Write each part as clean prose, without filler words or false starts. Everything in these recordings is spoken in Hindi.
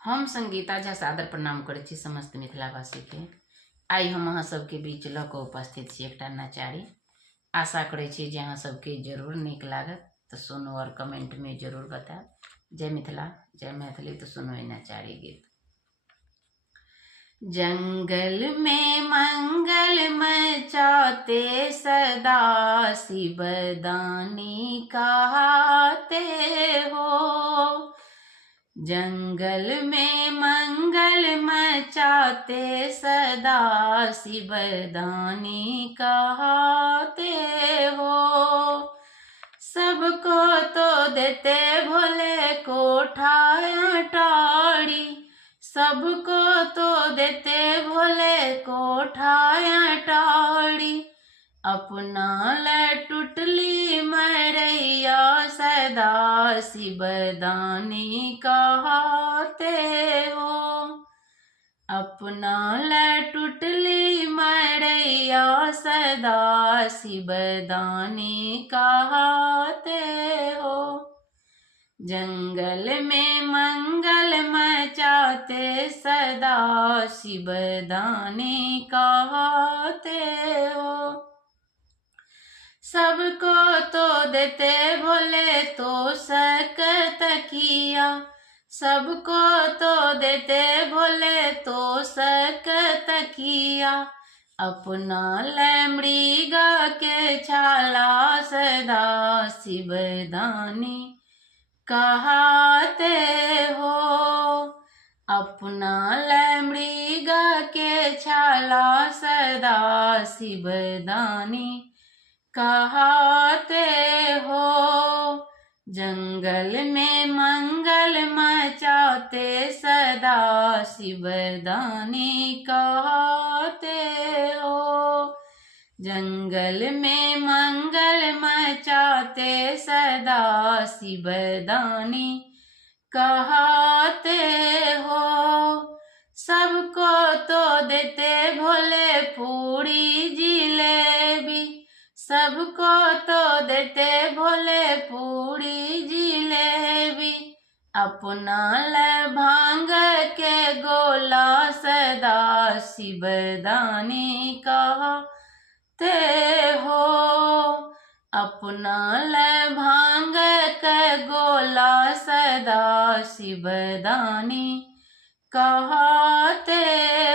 हम संगीता झा सादर प्रणाम करै छी समस्त मिथिलावासी के। आई हम अहाँ सबके बीच लऽ कऽ उपस्थित छी एकटा नचारी। आशा करै छी जे अहाँ सबके जरूर नीक लागत, तो सुनू और कमेंट में जरूर बताएब। जय मिथिला जय मैथिली। तो सुनो ई नचारी गीत। जंगल में मंगल मचाते सदा शिवदानी कहते हो। जंगल में मंगल मचाते सदा शिवदानी कहते हो। सबको तो देते भोले कोठा अटारी, सबको तो देते भोले कोठा अटारी। अपना ले टुटली मरैया सदा शिवदानी कहते हो। अपना ले टुटली मरैया सदा शिवदानी कहते हो। जंगल में मंगल मचाते सदा शिवदानी कहते हो। सबको तो देते भोले तो सकत किया, सबको तो देते भोले तो सकत किया। अपना ले मृगा के छाला सदा शिवदानी कहते हो। अपना ले मृगा के छाला सदा शिवदानी कहते हो। जंगल में मंगल मचाते सदा शिवदानी कहते हो। जंगल में मंगल मचाते सदा शिवदानी कहते हो। सबको तो देते भोले पूरी जिलेबी, सबको तो देते भोले पूरी जिलेबी। अपना ले भांग के गोला सदा शिवदानी कहते हो। अपना ले भांग के गोला सदा शिवदानी कहते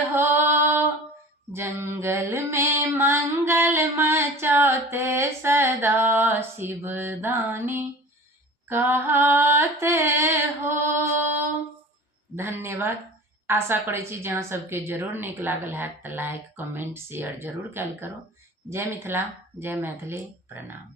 हो। जंगल में मंगल मचाते सदा शिवदानी कहते हो। धन्यवाद। आशा करै छी जे अहाँ सबके जरूर नीक लागल हैत, तो लाइक कमेंट शेयर जरूर कैल करो। जय मिथिला जय मैथिली। प्रणाम।